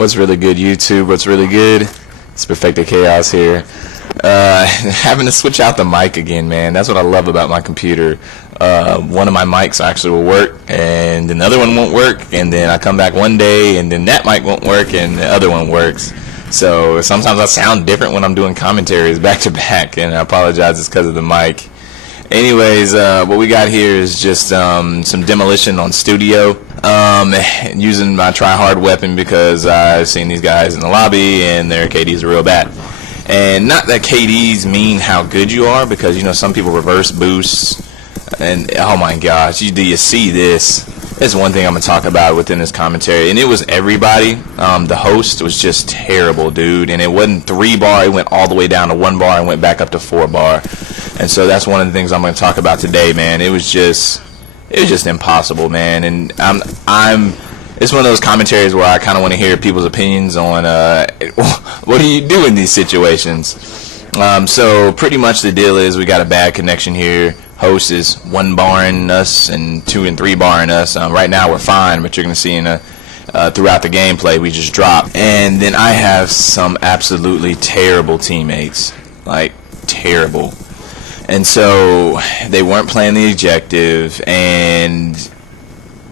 What's really good, YouTube? What's really good? It's Perfected Chaos here. Having to switch out the mic again, man. That's what I love about my computer. One of my mics actually will work, and another one won't work, and then I come back one day, and then that mic won't work, and the other one works. So sometimes I sound different when I'm doing commentaries back to back, and I apologize, it's because of the mic. Anyways, what we got here is just some demolition on studio, using my Tryhard weapon because I've seen these guys in the lobby and their KDs are real bad. And not that KDs mean how good you are, because you know some people reverse boosts, and oh my gosh, do you see this? That's one thing I'm gonna talk about within this commentary, and it was everybody. The host was just terrible, dude, and it wasn't 3 bar, it went all the way down to 1 bar and went back up to 4 bar. And so that's one of the things I'm going to talk about today, man. It was just impossible, man. And it's one of those commentaries where I kind of want to hear people's opinions on what do you do in these situations. So pretty much the deal is we got a bad connection here. Host is 1 barring us and 2 and 3 barring us. Right now we're fine, but you're going to see throughout the gameplay we just dropped. And then I have some absolutely terrible teammates, like terrible. And so they weren't playing the objective, and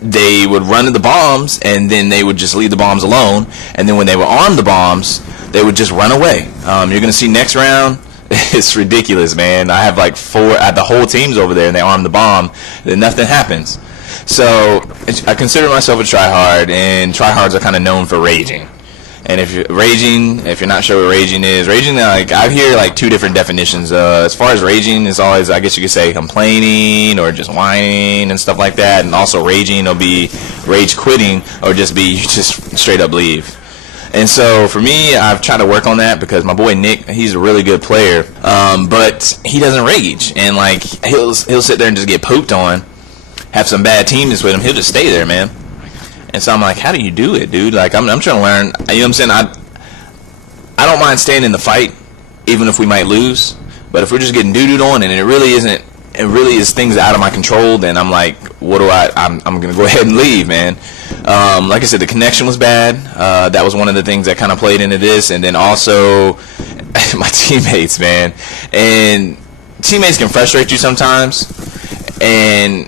they would run to the bombs, and then they would just leave the bombs alone. And then when they were armed the bombs, they would just run away. You're going to see next round, it's ridiculous, man. I have like 4, the whole team's over there, and they arm the bomb, then nothing happens. So I consider myself a tryhard, and tryhards are kind of known for raging. And if you're not sure what raging is, like I hear like 2 different definitions. As far as raging is always, I guess you could say, complaining or just whining and stuff like that. And also raging will be rage quitting, or just be you just straight up leave. And so for me, I've tried to work on that because my boy Nick, he's a really good player, but he doesn't rage, and like he'll sit there and just get pooped on, have some bad teammates with him, he'll just stay there, man. And so I'm like, how do you do it, dude? Like, I'm trying to learn. You know what I'm saying? I don't mind staying in the fight, even if we might lose. But if we're just getting doo-dooed on, and it really is things out of my control, then I'm like, what do I'm going to go ahead and leave, man. Like I said, the connection was bad. That was one of the things that kind of played into this. And then also, my teammates, man. And teammates can frustrate you sometimes. And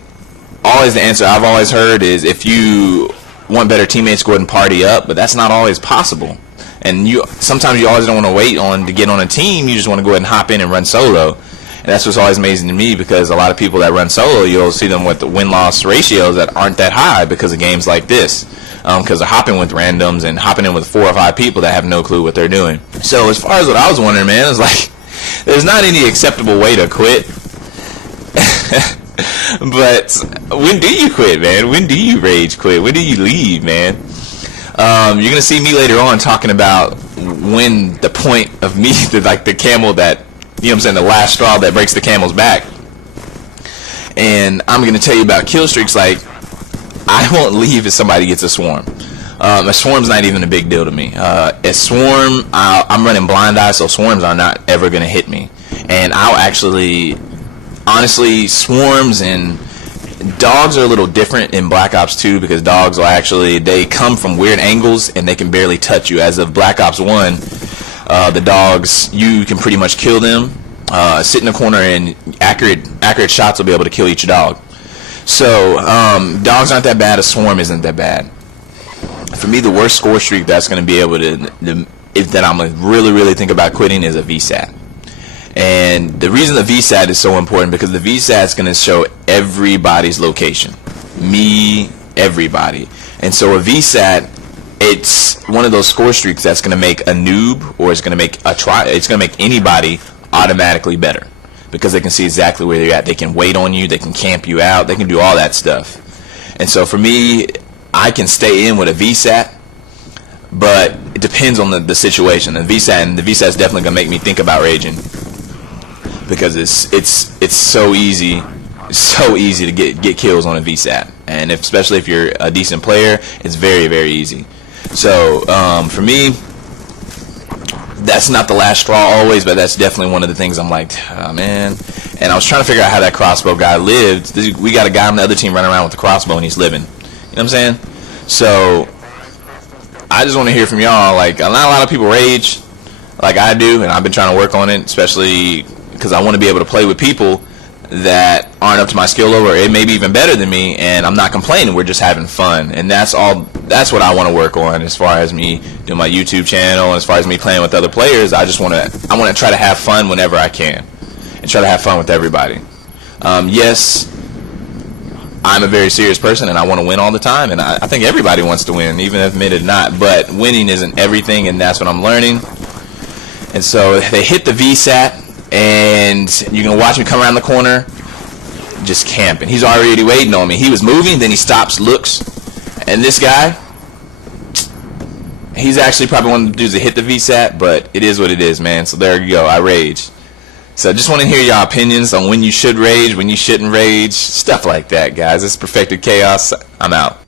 always the answer I've always heard is, if you want better teammates, go ahead and party up, but that's not always possible. And sometimes you always don't want to wait to get on a team. You just want to go ahead and hop in and run solo. And that's what's always amazing to me, because a lot of people that run solo, you'll see them with the win-loss ratios that aren't that high because of games like this, because they're hopping with randoms and hopping in with 4 or 5 people that have no clue what they're doing. So as far as what I was wondering, man, it's like there's not any acceptable way to quit. But when do you quit, man? When do you rage quit? When do you leave, man? You're going to see me later on talking about when the point of me, like the camel that, you know what I'm saying, the last straw that breaks the camel's back. And I'm going to tell you about kill streaks. Like, I won't leave if somebody gets a swarm. A swarm's not even a big deal to me. A swarm, I'm running blind eye, so swarms are not ever going to hit me. And I'll actually... Honestly, swarms and dogs are a little different in Black Ops 2, because dogs will they come from weird angles and they can barely touch you. As of Black Ops 1, the dogs, you can pretty much kill them, sit in the corner, and accurate shots will be able to kill each dog. So dogs aren't that bad. A swarm isn't that bad. For me, the worst score streak that's going to be able that I'm going to really think about quitting is a VSAT. And the reason the VSAT is so important, because the VSAT is going to show everybody's location. Everybody. And so a VSAT, it's one of those score streaks that's going to make a noob, or it's going to make anybody automatically better, because they can see exactly where they're at. They can wait on you, they can camp you out, they can do all that stuff. And so for me, I can stay in with a VSAT, but it depends on the situation. The VSAT is definitely going to make me think about raging, because it's so easy to get kills on a VSAT, and especially if you're a decent player, it's very easy. So for me, that's not the last straw always, but that's definitely one of the things I'm like, oh, man. And I was trying to figure out how that crossbow guy lived. We got a guy on the other team running around with the crossbow, and he's living. You know what I'm saying? So I just want to hear from y'all. Like, not a lot of people rage like I do, and I've been trying to work on it, especially because I want to be able to play with people that aren't up to my skill level, or it may be even better than me, and I'm not complaining. We're just having fun, and that's what I want to work on as far as me doing my YouTube channel, and as far as me playing with other players. I want to try to have fun whenever I can, and try to have fun with everybody. Yes, I'm a very serious person, and I want to win all the time, and I think everybody wants to win, even if admitted not. But winning isn't everything, and that's what I'm learning. And so they hit the VSAT. And you're going to watch me come around the corner, just camping. He's already waiting on me. He was moving, then he stops, looks. And this guy, he's actually probably one of the dudes that hit the VSAT, but it is what it is, man. So there you go. I raged. So I just want to hear your opinions on when you should rage, when you shouldn't rage, stuff like that, guys. It's Perfected Chaos. I'm out.